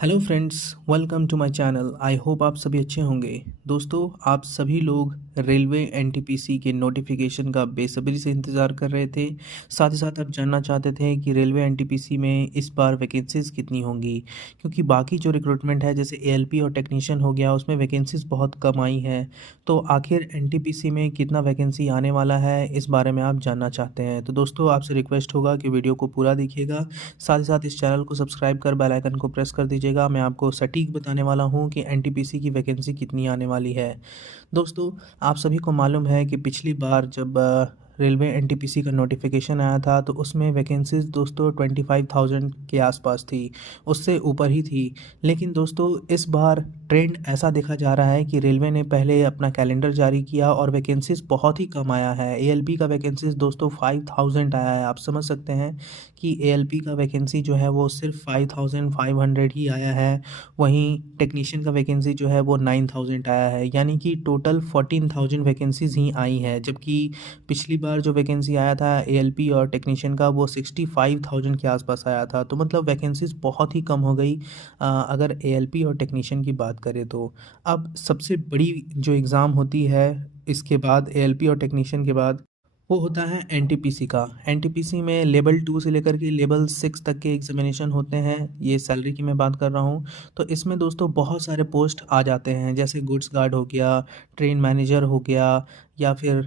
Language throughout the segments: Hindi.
Hello friends, welcome to my channel. I hope आप सभी अच्छे होंगे। दोस्तों, आप सभी लोग रेलवे एनटीपीसी के नोटिफिकेशन का बेसब्री से इंतज़ार कर रहे थे। साथ ही साथ आप जानना चाहते थे कि रेलवे एनटीपीसी में इस बार वैकेंसीज़ कितनी होंगी, क्योंकि बाकी जो रिक्रूटमेंट है जैसे एएलपी और टेक्नीशियन हो गया, उसमें वैकेंसीज़ बहुत कम आई हैं। तो आखिर एनटीपीसी में कितना वैकेंसी आने वाला है, इस बारे में आप जानना चाहते हैं। तो दोस्तों, आपसे रिक्वेस्ट होगा कि वीडियो को पूरा देखिएगा। साथ ही साथ इस चैनल को सब्सक्राइब कर बेल आइकन को प्रेस कर दीजिएगा। मैं आपको सटीक बताने वाला हूं कि एनटीपीसी की वैकेंसी कितनी आने वाली है। दोस्तों, आप सभी को मालूम है कि पिछली बार जब रेलवे एनटीपीसी का नोटिफिकेशन आया था तो उसमें वैकेंसीज दोस्तों 25,000 के आसपास थी, उससे ऊपर ही थी। लेकिन दोस्तों, इस बार ट्रेंड ऐसा देखा जा रहा है कि रेलवे ने पहले अपना कैलेंडर जारी किया और वैकेंसीज बहुत ही कम आया है। एएलपी का वैकेंसीज दोस्तों 5,000 आया है। आप समझ सकते हैं कि एएलपी का वैकेंसी जो है वो सिर्फ 5,500 ही आया है। वहीं टेक्नीशियन का वैकेंसी जो है वो 9,000 आया है, यानी कि टोटल 14,000 वैकेंसीज ही आई हैं। जबकि पिछली बार जो वैकेंसी आया था एएलपी और टेक्नीशियन का, वो 65,000 के आसपास आया था। तो मतलब वैकेंसीज बहुत ही कम हो गई अगर एएलपी और टेक्नीशियन की बात करें तो। अब सबसे बड़ी जो एग्ज़ाम होती है इसके बाद, एएलपी और टेक्नीशियन के बाद, वो होता है एनटीपीसी का। एनटीपीसी में लेवल 2 से लेकर के लेवल 6 तक के एग्जामिनेशन होते हैं। ये सैलरी की मैं बात कर रहा हूँ। तो इसमें दोस्तों बहुत सारे पोस्ट आ जाते हैं, जैसे गुड्स गार्ड हो गया, ट्रेन मैनेजर हो गया, या फिर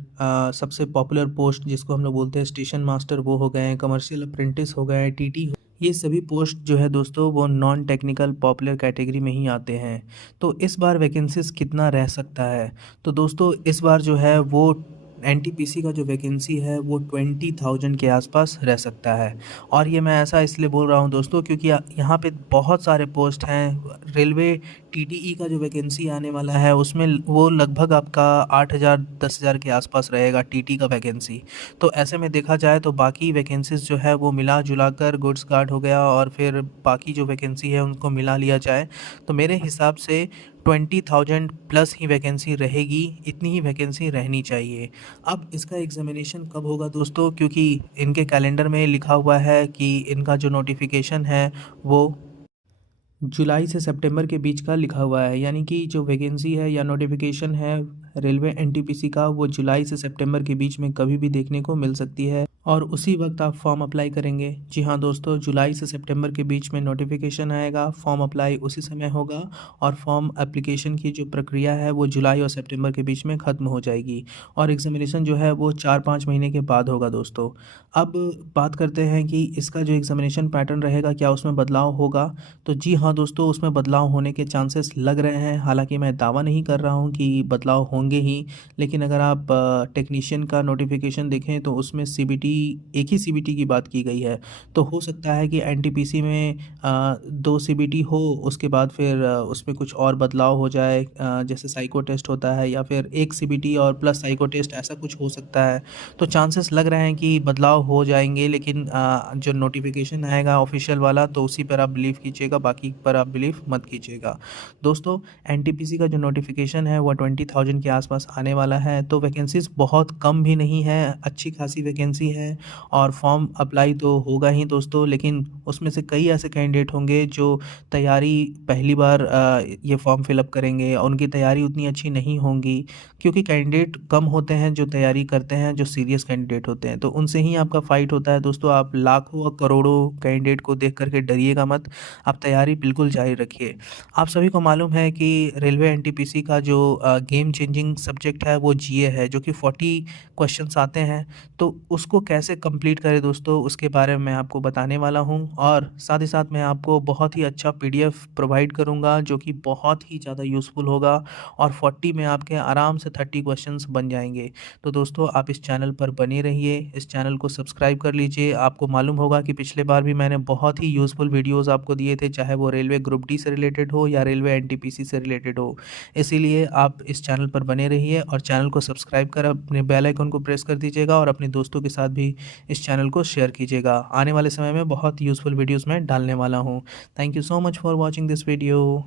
सबसे पॉपुलर पोस्ट जिसको हम लोग बोलते हैं स्टेशन मास्टर, वो हो गए, कमर्शियल अप्रेंटिस हो गए, टीटी। ये सभी पोस्ट जो है दोस्तों वो नॉन टेक्निकल पॉपुलर कैटेगरी में ही आते हैं। तो इस बार वैकेंसीज कितना रह सकता है? तो दोस्तों, इस बार जो है वो एनटीपीसी का जो वैकेंसी है वो 20,000 के आसपास रह सकता है। और ये मैं ऐसा इसलिए बोल रहा हूँ दोस्तों, क्योंकि यहाँ पे बहुत सारे पोस्ट हैं। रेलवे टीटीई का जो वैकेंसी आने वाला है उसमें वो लगभग आपका 8,000 10,000 के आसपास रहेगा टीटी का वैकेंसी। तो ऐसे में देखा जाए तो बाकी वैकेंसीज जो है वो मिला जुला कर, गुड्स गार्ड हो गया और फिर बाकी जो वैकेंसी है उनको मिला लिया जाए तो मेरे हिसाब से 20,000 प्लस ही वैकेंसी रहेगी। इतनी ही वैकेंसी रहनी चाहिए। अब इसका एग्ज़ामिनेशन कब होगा दोस्तों? क्योंकि इनके कैलेंडर में लिखा हुआ है कि इनका जो नोटिफिकेशन है वो जुलाई से सितंबर के बीच का लिखा हुआ है, यानी कि जो वैकेंसी है या नोटिफिकेशन है रेलवे एनटीपीसी का, वो जुलाई से सितंबर के बीच में कभी भी देखने को मिल सकती है और उसी वक्त आप फॉर्म अप्लाई करेंगे। जी हाँ दोस्तों, जुलाई से सितंबर के बीच में नोटिफिकेशन आएगा, फॉर्म अप्लाई उसी समय होगा और फॉर्म एप्लीकेशन की जो प्रक्रिया है वो जुलाई और सितंबर के बीच में ख़त्म हो जाएगी और एग्ज़ामिनेशन जो है वो 4-5 महीने के बाद होगा दोस्तों। अब बात करते हैं कि इसका जो एग्ज़ामिनेशन पैटर्न रहेगा, क्या उसमें बदलाव होगा? तो जी हाँ दोस्तों, उसमें बदलाव होने के चांसेस लग रहे हैं। हालांकि मैं दावा नहीं कर रहा हूँ कि बदलाव होंगे ही, लेकिन अगर आप टेक्नीशियन का नोटिफिकेशन देखें तो उसमें सीबीटी, एक ही सीबीटी की बात की गई है। तो हो सकता है कि एनटीपीसी में 2 सीबीटी हो, उसके बाद फिर उसमें कुछ और बदलाव हो जाए, जैसे साइको टेस्ट होता है, या फिर एक सीबीटी और प्लस साइको टेस्ट, ऐसा कुछ हो सकता है। तो चांसेस लग रहे हैं कि बदलाव हो जाएंगे, लेकिन जो नोटिफिकेशन आएगा ऑफिशियल वाला तो उसी पर आप बिलीव कीजिएगा, बाकी पर आप बिलीव मत कीजिएगा। दोस्तों, एनटीपीसी का जो नोटिफिकेशन है वो 20,000 के आसपास आने वाला है। तो वैकेंसीज बहुत कम भी नहीं है, अच्छी खासी वैकेंसी है और फॉर्म अप्लाई तो होगा ही दोस्तों। लेकिन उसमें से कई ऐसे कैंडिडेट होंगे जो तैयारी पहली बार ये फॉर्म फिलअप करेंगे और उनकी तैयारी उतनी अच्छी नहीं होंगी, क्योंकि कैंडिडेट कम होते हैं जो तैयारी करते हैं, जो सीरियस कैंडिडेट होते हैं, तो उनसे ही आपका फ़ाइट होता है दोस्तों। आप लाखों और करोड़ों कैंडिडेट को देख करके डरिएगा मत, आप तैयारी बिल्कुल जारी रखिए। आप सभी को मालूम है कि रेलवे एनटीपीसी का जो गेम चेंजिंग सब्जेक्ट है वो जीए है, जो कि 40 क्वेश्चंस आते हैं। तो उसको कैसे कंप्लीट करें दोस्तों, उसके बारे में मैं आपको बताने वाला हूं और साथ ही साथ मैं आपको बहुत ही अच्छा पीडीएफ प्रोवाइड करूंगा जो कि बहुत ही ज़्यादा यूज़फुल होगा और 40 में आपके आराम से 30 क्वेश्चंस बन जाएंगे। तो दोस्तों, आप इस चैनल पर बने रहिए, इस चैनल को सब्सक्राइब कर लीजिए। आपको मालूम होगा कि पिछले बार भी मैंने बहुत ही यूज़फुल वीडियोज़ आपको दिए थे, चाहे वो रेलवे ग्रुप डी से रिलेटेड हो या रेलवे एनटीपीसी से रिलेटेड हो। इसीलिए आप इस चैनल पर बने रहिए और चैनल को सब्सक्राइब कर अपने बेल आइकन को प्रेस कर दीजिएगा और अपने दोस्तों के साथ भी इस चैनल को शेयर कीजिएगा। आने वाले समय में बहुत यूज़फुल वीडियोज़ मैं डालने वाला हूँ। Thank you so much for watching this video.